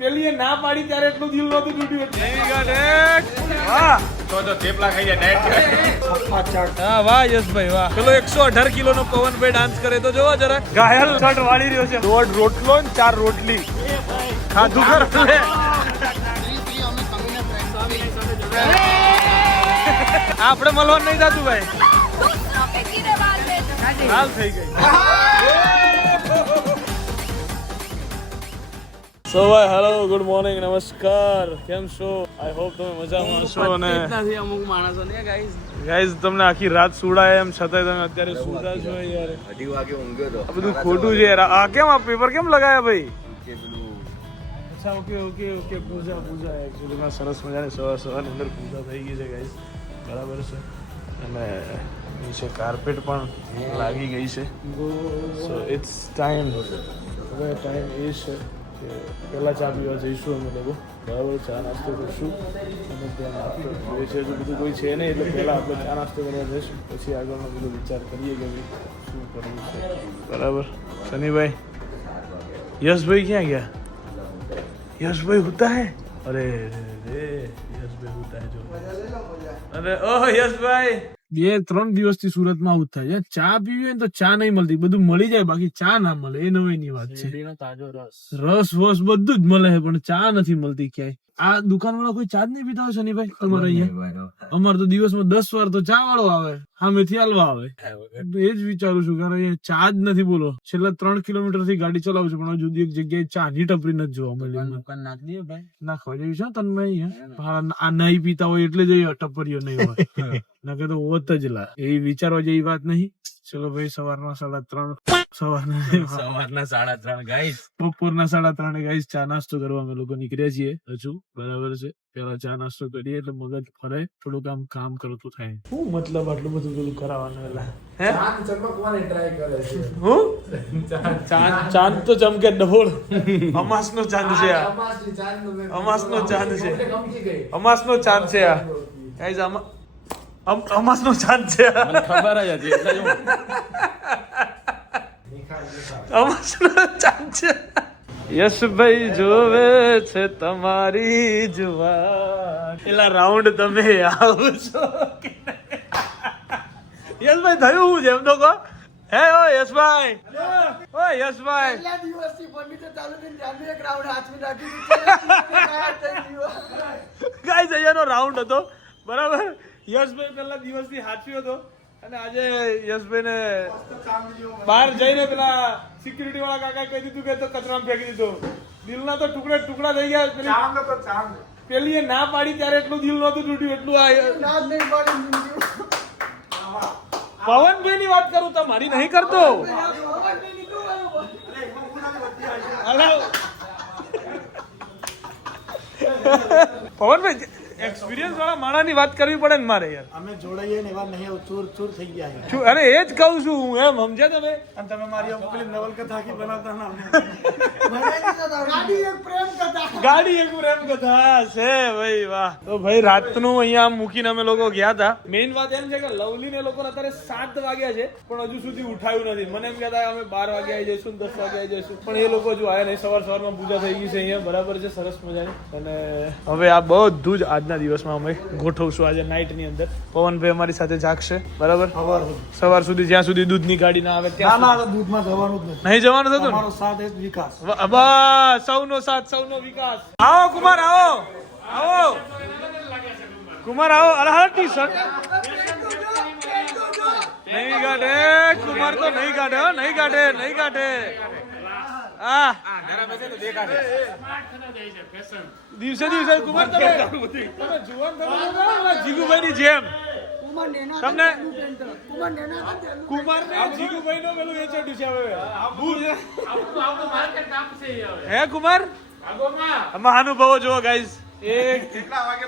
પેલી ના પાડી ત્યારે એટલું દિલ નહોતું તૂટ્યું. વાહ તો થેપલા ખાઈ જાય ડાયટ. હા વાહ યશભાઈ વાહ. પેલો 118 કિલોનો પવનભાઈ ડાન્સ કરે તો જોવો જરા. ઘાયલ શર્ટ વાળી રહ્યો છે. 1.5 રોટલો ને 4 રોટલી ખાધું કર લે. આપણે મળવાનું નહીં થતું ભાઈ. હાલ થઈ ગઈ. સો ભાઈ હેલો ગુડ મોર્નિંગ નમસ્કાર કેમ છો? આઈ હોપ તમે મજામાં હશો. અને અમુક માણસો ને ગાઈઝ તમને આખી રાત સુડાય એમ છતાંય તમે અત્યારે સુતા છો યાર. 2:30 વાગે ઊંઘ્યો તો. આ બધું ખોટું છે યાર. આ કેમ આ પેપર કેમ લગાયા ભાઈ? અચ્છા ઓકે ઓકે ઓકે પૂજા એકચ્યુઅલી માં સરસ મજાની સવારની અંદર પૂજા થઈ ગઈ છે ગાઈઝ. બરાબર છે. અને નીચે કાર્પેટ પણ લાગી ગઈ છે. So it's time. હવે ટાઈમ એ છે કે પહેલાં ચા પીવા જઈશું અમે લોકો. બરાબર ચા નાસ્તો કરીશું અને ત્યાં નાસ્તો જોઈએ છે હજુ બધું કોઈ છે નહીં એટલે પહેલાં આપણે ચા નાસ્તો કરવા જઈશું પછી આગળનો બધો વિચાર કરીએ કે શું કરવું છે. બરાબર શનિભાઈ યશભાઈ ક્યાં ગયા? યશભાઈ હોતા હે? અરે રે યશભાઈ હોતા હે જો. અરે ઓહ યશભાઈ 2-3 દિવસથી સુરતમાં આવું થાય છે. ચા પીવી હોય ને તો ચા નહીં મળતી. બધું મળી જાય બાકી ચા ના મળે. એ નવાઈની વાત છે. તાજો રસ વસ બધું જ મળે છે પણ ચા નથી મળતી ક્યાંય. આ દુકાન વાળા કોઈ ચા જ નહીં પીતા હોય શનિભાઈ તમારે અહીંયા? અમારે તો દિવસમાં 10 વાર તો ચા વાળો આવે સામેથી હાલવા આવે. એ જ વિચારું છું કારણ અહીંયા ચા જ નથી. બોલો છેલ્લા 3 કિલોમીટર થી ગાડી ચલાવું છું પણ હજુ એક જગ્યાએ ચા ની ટપરી નથી જોવા મળી. દુકાન નાખ દઈએ ભાઈ. નાખવા જેવી છે તન્મય અહીંયા. આ નહીં પીતા હોય એટલે જ ટપરીઓ નહીં હોય. ના કે તો હોત જ લા. એ વિચારવા જેવી વાત નહીં. ચલો ભાઈ સવારના 3:30 સવારના 3:30 ગાઈસ. બપોરના 3:30 ગાઈસ ચા નાસ્તો કરવા અમે લોકો નીકળ્યા છીએ હજુ. બરાબર છે. પેલા ચા નાસ્તો કરીએ એટલે મગજ ફરે થોડુંક આમ કામ કરતું થાય. શું મતલબ આટલું બધું પેલું કરાવવાનું એલા? હે ચાંદ ચમકવાની ટ્રાય કરે છે. હું ચાંદ તો ચમકે ડબોળ. અમાસ નો ચાંદ છે આ. અમાસ નો ચાંદ છે. અમાસ નો ચાંદ છે આ ગાઈસ. અમાસ નો ચાંદ છે. મને ખબર જ હતી એટલે હું અમાસ નો ચાંદ છે. યશભાઈ જોવે છે તમારી જુવાન. પેલા રાઉન્ડ તમે આવો છો કે યશભાઈ થયું હું છે એમ તો કહો. હે ઓ યશભાઈ ઓ યશભાઈ પહેલા દિવસથી ફર્નિચર ચાલુ થઈને ત્યાંનું એક રાઉન્ડ હાથમાં નાખી દીધું. ગાઈસ અહીંયાનો રાઉન્ડ હતો બરાબર. યશભાઈ પહેલા દિવસથી હાચવ્યો હતો અને આજે યશભાઈને બહાર જઈને પેલા સિક્યુરિટી વાળા કાકા કહી દીધું કે તો કચરામાં ફેંકી દીધો. દિલના તો ટુકડા થઈ ગયા. પેલી ના પાડી ત્યારે એટલું દિલ નહોતું તૂટ્યું એટલું આ ના જ નહીં પાડી. પવનભાઈ ની વાત કરું તો મારી નહીં કરતો. પવનભાઈ એક્સપિરિયન્સ વાળા માણસની વાત કરવી પડે ને મારે યાર. અમે જોડાઈએ ને એવા નહીં ચૂર થઈ ગયા છે. અરે એ જ કહું છું હું એમ સમજ્યા તમે. અને તમે મારી પેલી નવલકથા આખી બનાવતા ના ગાડી એક પ્રેમ કથા. ગાડી એક પ્રેમ કથા છે ભાઈ વાહ. તો ભાઈ રાતનું અહીંયા મૂકીને અમે લોકો ગયા હતા. મેઇન વાત એમ છે કે લવલી ને લોકો અત્યારે 7 વાગ્યા છે પણ હજુ સુધી ઉઠાયું નથી. મને એમ કહેતા અમે 12 વાગે આવી જઈશું 10 વાગે આવી જઈશું પણ એ લોકો હજુ આયા નહીં. સવારમાં પૂજા થઈ ગઈ છે અહીંયા બરાબર છે સરસ મજાની. અને હવે આ બધું જ આજના દિવસમાં અમે ગોઠવશું આજે નાઇટ ની અંદર. પવનભાઈ અમારી સાથે જાગશે બરાબર સવાર સુધી જ્યાં સુધી દૂધની ગાડી ના આવે ત્યાં. ના દૂધમાં જવાનું જ નહીં જવાનું થતું તમારો સાથ એક વિકાસ. બસ સૌનો સાથ સૌનો વિકાસ. આવો કુમાર આવો આવો કુમાર આવો. અરે હા ટી શર્ટ નહીં કાઢે કુમાર તો નહીં કાઢે હો. નહીં કાઢે હા દિવસે કુમાર તમે જુવાન જીગુભાઈ ની જેમ તમને કુમાર ને જીગુભાઈ નો પેલું એ ચડ્યું છે હવે. હે કુમાર મહાનુભાવો જુઓ ગાઈઝ. કેટલા વાગે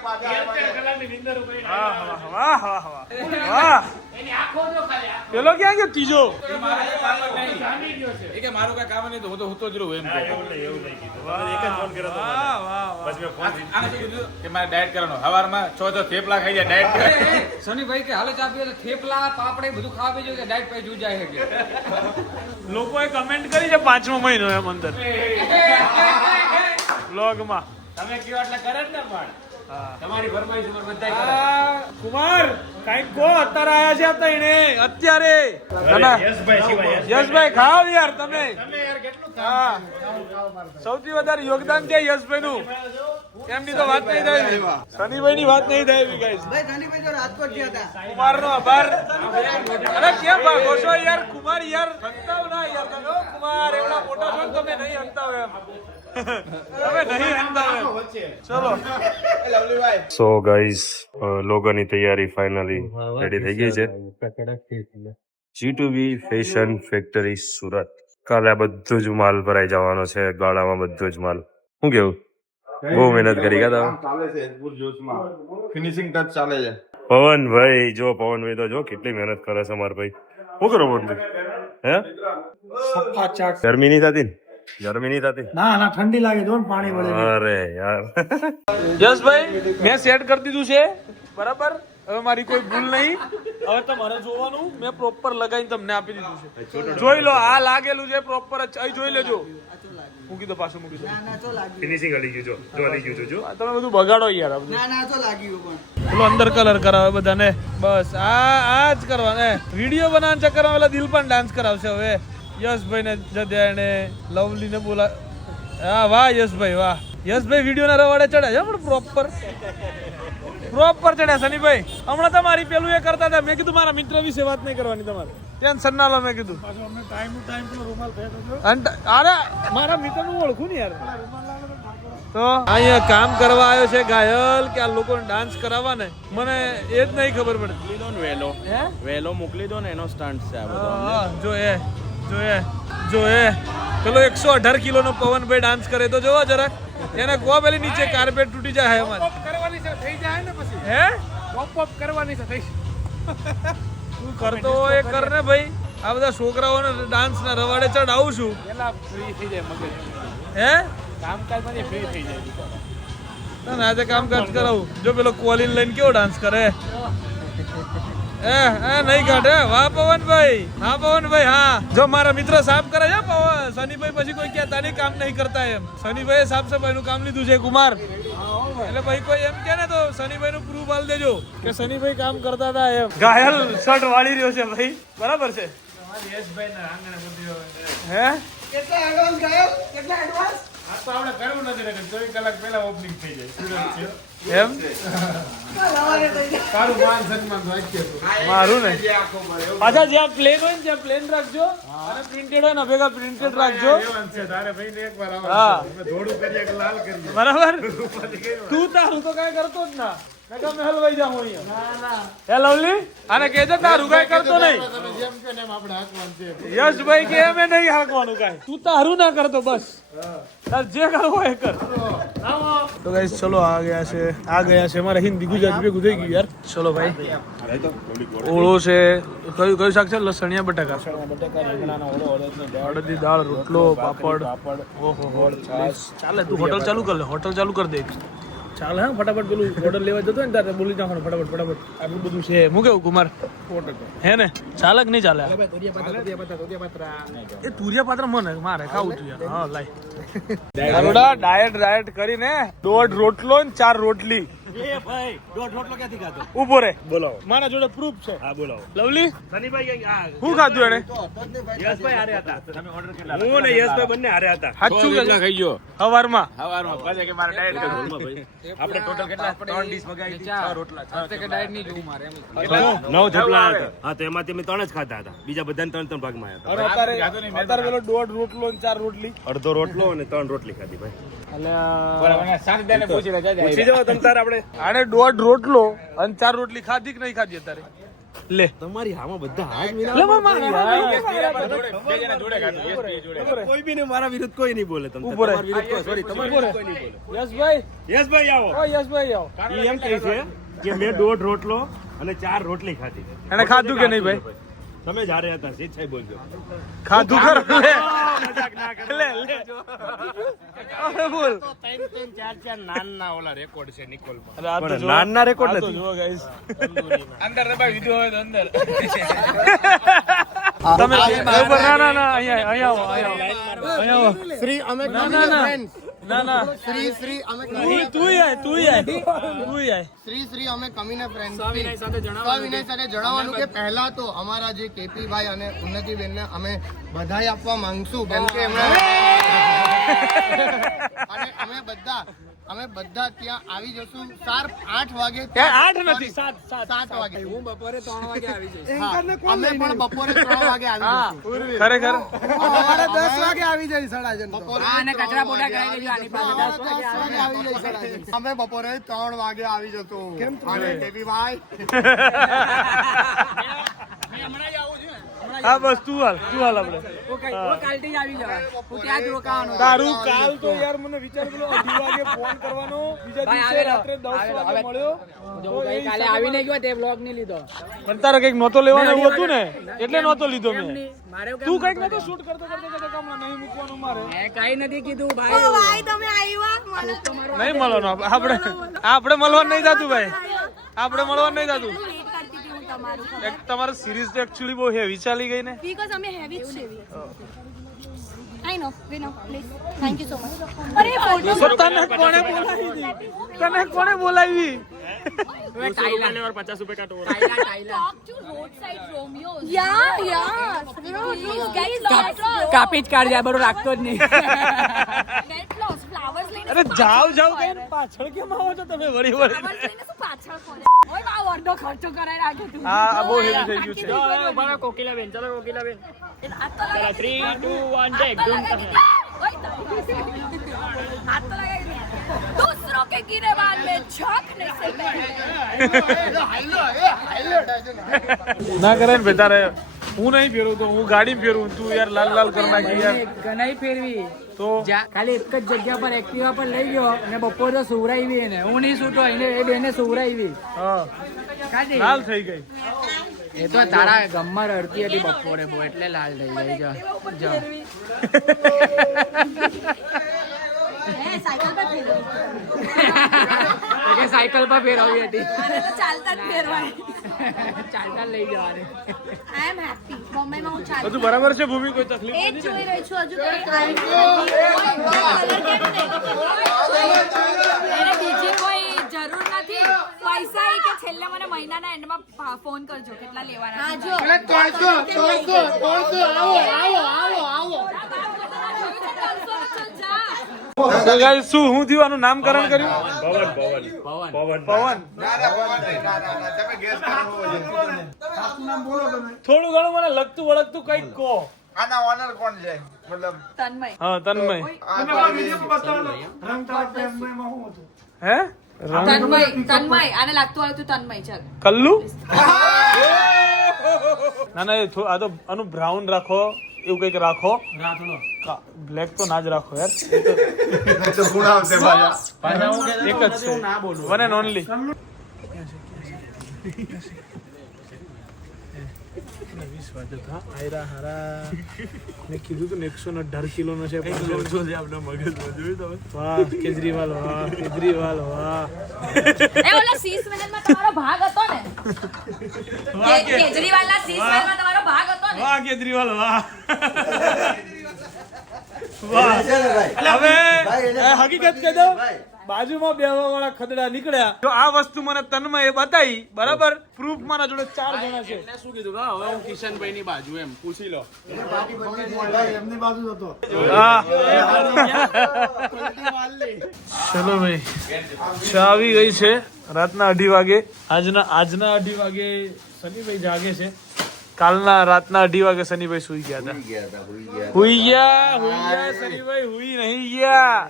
વાહ પેલો ક્યાં ગયો ત્રીજો? મારું કઈ કામ નહીં તો હું તો હુતો જ રહું એમ. મારે ડાયટ કરવાનો. સવારમાં 6 તો થેપલા ખાઈ જાય ડાયટ. શનિભાઈ કે હાલો ચા પીએ તો થેપલા પાપડે બધું ખાવા જોઈએ ડાયટ પે જુ જાય છે. લોકોએ કમેન્ટ કરી છે 5મો મહિનો એમ અંદર. વ્લોગમાં. તમે કયો એટલે કરે જ ને પણ હા. તમારી ફરમાઈશ ઉપર બધાય કરે. કુમાર કાંઈક કહો, અત્યારે આયા છે તઈને અત્યારે. યશભાઈ સિવાય યશભાઈ ખાવ યાર તમે. તમે યાર કેટલું હા. સૌથી વધારે યોગદાન છે યશભાઈ નું. એમની તો વાત નહીં થાય. શનિભાઈ ની વાત નહીં થાય ગાઈસ. ભાઈ ધનીભાઈ તો રાજકોટ ગયા હતા. કુમાર નો આભાર. અરે કેમ ભાગો છો યાર કુમાર યાર, હંતાવ ના યાર તમે. ઓ કુમાર એવડા મોટા છો ને તમે નહીં હંતાવ એમ. તમે નહીં હંતાવ એમ. ચલો. સો ગાઈસ લોગોની તૈયારી ફાઇનલી રેડી થઈ ગઈ છે. G2B fashion factory Surat. કાલે આ બધું જ માલ ભરાઈ જવાનો છે, ગાળામાં બધો જ માલ. શું કેવું? બહુ મહેનત કરી ગયા તમે. ચાલે છે ફૂલ જોશમાં ફિનિશિંગ ટચ ચાલે છે. પવનભાઈ જો પવનભાઈ તો જો કેટલી મહેનત કરે છે અમારા ભાઈ. શું કરો પવનભાઈ? હે ગરમી નહીં થતી ને? ગરમી નહીં થતી? ના ના ઠંડી લાગે જો પાણી વળે. અરે યાર યશભાઈ મેં સેટ કરી દીધું છે બરાબર. હવે મારી કોઈ ભૂલ નહીં. હવે તમારે જોવાનું, મેં પ્રોપર લગાવીને તમને આપી દીધું છે. જોઈ લો, આ લાગેલું છે પ્રોપર જ. અહીં જોઈ લેજો. મૂકી દો, પાછું મૂકી દો. ના ના તો લાગ્યું. ફિનિશિંગ હલી ગયું. જો હલી ગયું જો. તમે બધું બગાડો યાર. આ બધું ના ના તો લાગ્યું પણ. પેલો અંદર કલર કરાવે બધાને. બસ આ જ કરવાને. વિડીયો બનાવવાના ચક્કરમાં પેલા દિલ પણ ડાન્સ કરાવશે હવે. યશભાઈ ને જદ્યા એને લવલી ને બોલા. હા વાહ યશભાઈ વાહ. યશભાઈ વિડીયો ના રવાડે ચડ્યા છે પણ પ્રોપર ચડ્યા. સનીભાઈ હમણાં તમારી પેલું એ કરતા હતા. મેં કીધું મારા મિત્ર વિશે વાત નહીં કરવાની તમારે. ટેન્શન ના લો મેં કીધું. અરે મારા મિત્ર નું ઓળખું ને યાર. તો અહીંયા કામ કરવા આવ્યો છે ઘાયલ કે આ લોકોને ડાન્સ કરાવવા ને, મને એ જ નહીં ખબર પડતી. વેલો મોકલી દો ને, એનો સ્ટન્ટ છે આ બધો. હા, જો એ પેલો 118 કિલોનો પવનભાઈ ડાન્સ કરે તો જોવો જરાક. એને કહો પેલી નીચે કાર્પેટ તૂટી જાય અમારે. કરવાની છે થઈ જાય ને પછી હે પોપ કરવાની છે થઈ. તું કરતો હોય એ કર ને ભાઈ. આ બધા છોકરાઓને ડાન્સ ના રવાડે ચડાવું છું. પેલા ફ્રી થઈ જાય મગજ. હે કામકાજ માંથી ફ્રી થઈ જાય. તને આજે કામકાજ કરાવું. જો પેલો કોલિન લઈને કેવો ડાન્સ કરે. એ નહીં કાઢે. વાહ પવનભાઈ, હા પવનભાઈ હા. જો મારા મિત્ર સાફ કરે છે શનિભાઈ, પછી કોઈ કહેતા નહીં કામ નહીં કરતા એમ. શનિભાઈ સાફ સફાઈ નું કામ લીધું છે કુમાર. એટલે ભાઈ કોઈ એમ કે ને તો શનિભાઈ નું પ્રૂફ આલ દેજો કે શનિભાઈ કામ કરતા હતા એમ. ઘાયલ શર્ટ વાળી રહ્યો છે ભાઈ. બરાબર છે. હે કેટલા એડવાન્સ ગયો? કેટલા એડવાન્સ? આપણે કરવું નથી ને 24 કલાક પહેલા ઓપનિંગ થઈ જાય. સુરત છે એમ સવારે થઈ જાય. તારું માન સન્માન તો આખી હતું. મારું ને. અચ્છા જ્યાં પ્લેન હોય ને ત્યાં પ્લેન રાખજો અને પ્રિન્ટેડ હોય ને ભેગા પ્રિન્ટેડ રાખજો. એવાં છે તારે ભાઈને એકવાર હા. આવવાનું. ધોળું કરીએ કે લાલ કરીએ. બરાબર. તું તારું તો કઈ કરતો જ ના. મેં કહ્યું મેં હલવાઈ જાઉં અહીંયા. હે લવલી આને કહેજે તારું કઈ કરતો નહીં. તમે જેમ કહો ને એમ આપણે હાંકવાનું છે. યશભાઈ કે અમે નહીં હાંકવાનું કાંઈ. તું તારું ના કરતો બસ. તાર જે કરવું હોય એ કર. તો ગાઈસ ચલો આ ગયા છે મારે હિન્દી ગુજરાતી ભેગું થઈ ગયું યાર. ચલો ભાઈ. ઓળો છે. કયું શાક છે? લસણિયા બટાકા. અડદની દાળ, રોટલો, પાપડ. ઓહો ચાલે. તું હોટલ ચાલુ કર લે. હોટલ ચાલુ કર દે. ચાલે હા ફટાફટ. પેલું હોટલ લેવા જતો ને તારે બોલી નાખવાનું ફટાફટ. આટલું બધું છે. હું કેવું કુમાર હે ને? ચાલે કે નહીં ચાલે? એ તુરિયા પાત્ર મને મારે ખાવું તું યાર. હા લાય. ડાયટ કરીને 1.5 રોટલો ને 4 રોટલી. ઉભો રે. બોલાવો. મારા જોડે પ્રૂફ છે. હા બોલાવો. લવલી શું ખાધું એને? હું ને યશભાઈ બંને હારે હતા. સાચું કે ખાઈ ગયો સવારમાં. પછી કે મારે ડાયટ કરવું. આપણે ટોટલ કેટલા 3 ડીશ મગાવી હતી. 6 રોટલા. કે ડાયટ નહીં જોવું મારે એમ. 9 થેપલા હતા. હા તો એમાંથી અમે 3 જ ખાતા હતા. બીજા બધાને 3 ભાગમાં હતા. અને અત્યારે પેલો 1.5 રોટલો ને 4 રોટલી. અડધો રોટલો અને 3 રોટલી ખાધી ભાઈ. પૂછી લેજો. પૂછી જાવ તમ તારે આપણે. આને 1.5 રોટલો અને 4 રોટલી ખાધી કે નહીં ખાધી અત્યારે? લે તમારી હામાં બધા હાથ લે મિલાવે. કોઈ બી ને મારા વિરુદ્ધ કોઈ નહીં બોલે. તમે ઉભો રહે. તમારા વિરુદ્ધ કોઈ સોરી તમારી વિરુદ્ધ કોઈ નહીં બોલે. યશભાઈ યશભાઈ આવો. ઓ યશભાઈ આવો. ઈ એમ કહે છે કે મેં 1.5 રોટલો અને 4 રોટલી ખાધી. એને ખાધું કે નહીં ભાઈ? તમે જ હારે હતા. સીધ સાહેબ બોલજો. ખાધું ખર લે મજાક ના કરો. લે હવે બોલ. 3 4 નાનના ઓલા રેકોર્ડ છે નિકોલમાં. અરે આ તો જો. નાનના રેકોર્ડ આ તો નથી. જો ગાઈસ. અંદર દબાવી દીધું હોય તો અંદર. તમે ના અહીંયા આવો. શ્રી અમે ના ના ના શ્રી અમે શ્રી અમે કમીને ફ્રેન્ડ સવિનય સાથે જણાવવાનું કે પહેલા તો અમારા જે કેપી ભાઈ અને ઉન્નતિબેન ને અમે બધાઈ આપવા માંગશું કેમ કે એમણે અને અમે બધા ત્યાં આવી જશું શાર્પ 8 વાગે. 8 નથી 7 વાગે. હું બપોરે 3 વાગે આવી જઈશ. હા, અમે પણ બપોરે 3 વાગે આવી જશું. ખરેખર અમારે 10 વાગે આવી જાય સડાજન તો. બપોરે અને કચરા પોટા કરાવી દેજો આની પાસે 10 વાગે આવી જાય સડાજન. અમે બપોરે 3 વાગે આવી જશું. અને કેપી ભાઈ હા બસ તું હાલ આપણે કાલથી જ આવી જવા. હું ત્યાં જ રોકાવાનો. તારું કાલ તો યાર મને વિચાર પેલો 2 વાગે ફોન કરવાનો, બીજા દિવસે રાત્રે 10 વાગે મળ્યો જો કાલે આવી નહીં ગયો તે બ્લોગ નહીં લીધો. પણ તારે કઈક નહોતો લેવાનું એવું હતું ને એટલે નહોતો લીધો મેં. મારે તું કઈક નતો શૂટ કરતો કામ નહીં મૂકવાનું મારે. મેં કાઈ નથી કીધું ભાઈ. નહીં મળવાનું આપણે મળવાનું નહીં થતું ભાઈ, આપણે મળવાનું નહીં થતું. એક તમારી સિરીઝ એકચ્યુઅલી બહુ હેવી ચાલી ગઈ ને. Because અમે heavy જ છે. I know, we know. Please. Thank you so much. અરે photo તો તને કોણે બોલાવી દી? તને કોણે બોલાવી? talk to roadside Romeos. Yeah. Please get lost. કાપી જ કાઢ જાય બધું રાખતો જ નહીં. Get lost. Flowers લઈને અરે જાવ કઈ પાછળ કેમ આવો છો તમે વળી flowers લઈને શું પાછળ કોને? ઓય બા અડધો ખર્ચો કરાઈ રાખ્યો તું. હા બહુ હેવી થઈ ગયું છે. ચલો કોકિલાબેન. આ તો 3 2 1 ટેક ધૂમ કર. ઓય હાથ તો લગાઈ દે. दूसरों के गिरेबान में झांकने से पहले ના કરે ને બેટા રે, હું નહીં ફેરું તો હું ગાડી ફેરું, તું યાર લાલ કર નાખી યાર. ઘણાઈ ફેરવી તો ખાલી એક જ જગ્યા પર એક્ટિવા પર લઈ ગયો અને બપોરે સુવરાવી એને. હું નહીં સૂતો એને એ બેને સુવરાવી. હા કાજી લાલ થઈ ગઈ. એ તો તારા ગમમાં રડતી હતી બપોરે બહુ એટલે લાલ થઈ ગઈ. જો સાયકલ પર ફેરવી. સાયકલ પર ફેરવી હતી. આને તો ચાલતા જ ફેરવાય. ચાલતા લઈ જવાની. આઈ એમ હેપી. બોમ્બેમાં હું ચાલતી. બધું બરાબર છે ભૂમિ, કોઈ તકલીફ એ જ નથી જોઈ ને? રહી છું હજુ કઈ આવી એને બીજી કોઈ જરૂર નથી. પૈસા એ કે છેલ્લે મને મહિનાના એન્ડમાં ફોન કરજો કેટલા લેવાના. હા જો 300 તો guys, શું હું થયું આનું નામકરણ કર્યું? પવન. થોડું ઘણું મને લગતું વળગતું કઈક કહો. આના ઓનર કોણ છે? મતલબ તન્મય. હા તન્મય. હે તન્મય આને લાગતું હતું તન્મય. ચાલ કલ્લુ. ના એ આ તો આનું બ્રાઉન રાખો, એવું કઈક રાખો. બ્લેક તો ના જ રાખો યાર, તો ગુણ આવશે પાછા. એક જ છે, વન એન્ડ ઓનલી. 20 વાગે હતા આયરા હારા. મેં કીધું તું 118 કિલો નો છે. વાહ કેજરીવાલ, વાહ કેજરીવાલ, વાહ. એ ઓલા સીસ મહેલમાં તમારો ભાગ હતો ને? કેજરીવાલના સીસ મહેલમાં તમારો ભાગ હતો ને? વાહ કેજરીવાલ, વાહ. વાહ. હવે હકીકત કહી દઉં, બાજુમાં બેહવા વાળા ખદડા નીકળ્યા. જો આ વસ્તુ મને તન્મય એ બતાવી બરાબર, પ્રૂફ મારા જોડે 4 જણા છે. શું કીધું હવે હું કિશનભાઈ ની બાજુ એમ પૂછી લો. એમની બાજુ હતો. હા. ચલો ભાઈ, ચા આવી ગઈ છે. રાતના 2:30 વાગે. આજના 2:30 વાગે સનીભાઈ જાગે છે. કાલના રાતના 2:30 વાગે સનીભાઈ સુઈ ગયા હતા. હુઈ ગયા સનીભાઈ, હુઈ નહીં ગયા.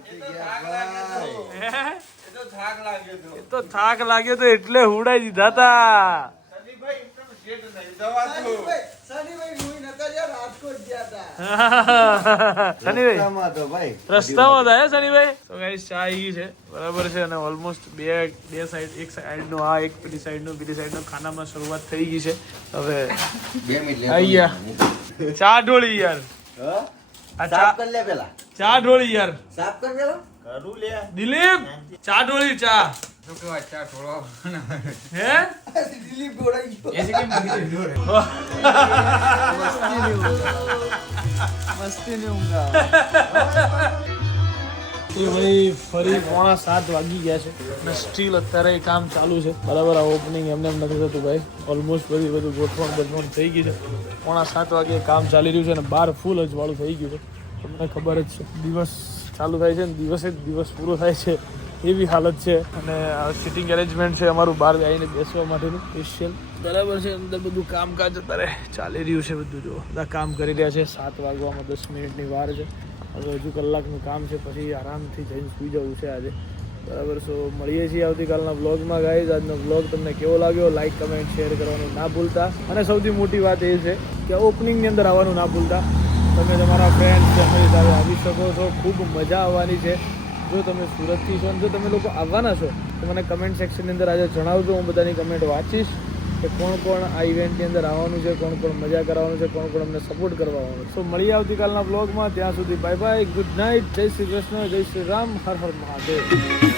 એ તો થાક લાગ્યો તો એટલે હુડાઈ દીધા હતા. શનિભાઈ રસ્તામાં હતા શનિભાઈ. તો ગાઈસ ચા આવી ગઈ છે બરાબર છે, અને ઓલમોસ્ટ બે સાઈડ, એક સાઈડ નો આ, એક પેલી સાઈડ નો, બીજી સાઈડ નો ખાનામાં શરૂઆત થઈ ગઈ છે. હવે આયા ચા ઢોળી યાર. ચા ઢોળી યાર. દિલીપ ચા ઢોળી, ચા. હે દિલીપ ગોળાઈ ગયો. મસ્તી ની ઊંઘ. એ ભાઈ ફરી 6:45 વાગી ગયા છે અને સ્ટીલ અત્યારે એ કામ ચાલુ છે બરાબર. આ ઓપનિંગ એમને એમ નથી થતું ભાઈ. ઓલમોસ્ટ બધું ગોઠવણ થઈ ગઈ છે. 6:45 વાગે કામ ચાલી રહ્યું છે અને બહાર ફૂલ અજવાળું થઈ ગયું છે. તમને ખબર જ છે દિવસ ચાલુ થાય છે ને દિવસે જ દિવસ પૂરો થાય છે એવી હાલત છે. અને સિટિંગ એરેન્જમેન્ટ છે અમારું બહાર આવીને બેસવા માટેનું સ્પેશિયલ બરાબર છે. અંદર બધું કામકાજ અત્યારે ચાલી રહ્યું છે બધું. જો બધા કામ કરી રહ્યા છે. 7 વાગવામાં 10 મિનિટની વાર છે. હવે હજુ કલાકનું કામ છે પછી આરામથી જઈને સૂઈ જવું છે આજે બરાબર. સો મળીએ છીએ આવતીકાલના વ્લોગમાં ગાઈઝ. આજનો વ્લોગ તમને કેવો લાગ્યો લાઈક કમેન્ટ શેર કરવાનું ના ભૂલતા. અને સૌથી મોટી વાત એ છે કે ઓપનિંગની અંદર આવવાનું ના ભૂલતા. તમે તમારા ફ્રેન્ડ ફેમિલી સાથે આવી શકો છો. ખૂબ મજા આવવાની છે. જો તમે સુરતથી છો અને જો તમે લોકો આવવાના છો તો મને કમેન્ટ સેક્શનની અંદર આજે જણાવજો. હું બધાની કમેન્ટ વાંચીશ કે કોણ કોણ આ ઇવેન્ટની અંદર આવવાનું છે, કોણ કોણ મજા કરવાનું છે, કોણ કોણ અમને સપોર્ટ કરવા આવવાનું છે. સો મળીએ આવતીકાલના બ્લોગમાં. ત્યાં સુધી બાય બાય, ગુડ નાઇટ, જય શ્રી કૃષ્ણ, જય શ્રી રામ, હર હર મહાદેવ.